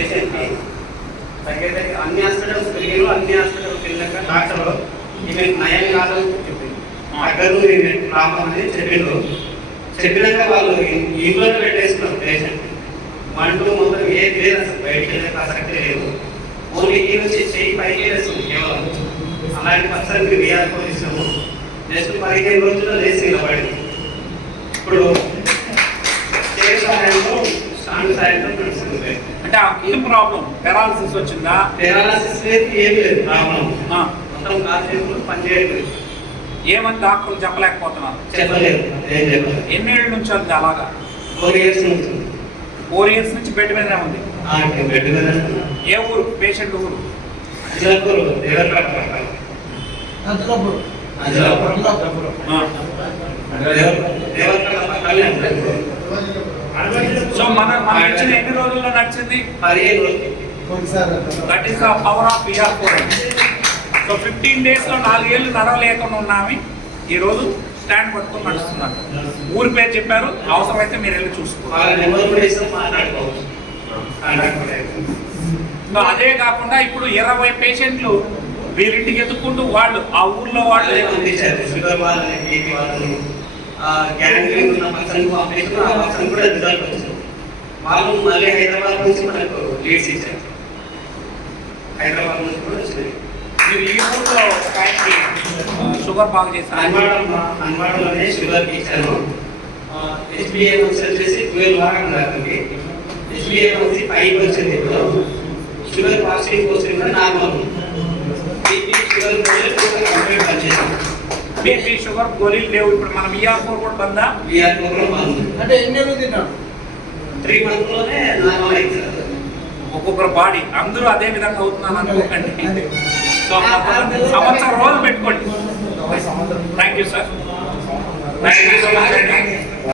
పేషెంట్కి తగ్గైతే అన్ని హాస్పిటల్స్ తిరిగారు. అన్ని హాస్పిటల్కి వెళ్ళాక డాక్టర్ ఈమె నయం కాదని చెప్పింది. తగ్గదు ప్రాబ్లం అనేది చెప్పిండ్రు. చెప్పినాక వాళ్ళు ఇంట్లో పెట్టేసుకున్నారు పేషెంట్. మంటూ మొత్తం ఏది లేదు, అసలు బయటికి వెళ్ళే ప్రసక్తి లేదు. ఓన్లీ ఈ నుంచి చెయ్యి పైకి వేస్తుంది కేవలం. అలాంటి పర్సన్కి వీఆర్ ఇచ్చినాము. జస్ట్ 15 రోజుల్లో లేచి నిలబడింది. ఇప్పుడు సాయంతో స్టాండ్ సాయంతో నడుస్తుంది. అంటే ఏం ప్రాబ్లం? పెరాలసిస్ వచ్చిందా? పెరాలసిస్ లేదు, ఏం లేదు ప్రాబ్లం. మొత్తం కాసేపు పనిచేయలేదు. ఏమని డాక్టర్లు చెప్పలేకపోతున్నారు? చెప్పలేదు, ఏం చెప్పలేదు. ఎన్నేళ్ళ నుంచి ఉంది అలాగా? 4 years నుంచి. 4 years నుంచి బెడ్ మీదనే ఉంది. బెడ్ మీద. ఏ ఊరు పేషెంట్? ఊరు అజిలాపూర్, దేవరపేట. సో మన ఇచ్చిన ఎన్ని రోజుల్లో నడిచింది? 15 రోజులు. That is the power of VR4. So 15 days లో 4 ఏళ్ళు నడవలేకుండా ఉన్నామి ఈ రోజు స్టాండ్ పట్టుకొని నడుస్తున్నాను. ఊరి పేరు చెప్పారు, అవసరమైతే మీరు వెళ్ళి చూసుకోవాలి. అదే కాకుండా ఇప్పుడు 20 పేషెంట్లు వీరింటికి ఎత్తుకుంటూ వాళ్ళు ఆ ఊర్లో వాళ్ళు షుగర్ వాళ్ళని, బీపీ వాళ్ళని, గ్యాంగ్రీన్ ఉన్న పర్సన్ పంపించారు. ఆ పర్సన్ కూడా రిజల్ట్ వచ్చింది. వాళ్ళు మళ్ళీ హైదరాబాద్ నుంచి మనకు లీడ్స్ ఇచ్చారు. హైదరాబాద్ నుంచి కూడా వచ్చింది. మీరు ఈ ఊర్లో షుగర్ బాగా చేశారు. హన్మాడలోనే షుగర్కి ఇచ్చాను. HbA వచ్చేసి 12 వారాలు రాకండి. HbA వచ్చి 5 వచ్చింది. ఇప్పుడు sugar positive positive normal. BP sugar complete పనిచేసాం. బీపీ షుగర్ గోళీలు లేవు. ఇప్పుడు మన VR4 కూడా బందా? VR4 కూడా బంద్. అంటే ఎన్ని రోజులు తిన్నాడు? 3 months లోనే నార్మల్ అయింది. ఒక్కొక్కరు బాడీ అందరూ అదే విధంగా అవుతున్నాను అనుకోకండి. సో సంవత్సరం రోజులు పెట్టుకోండి. Thank you sir. Thank you so much.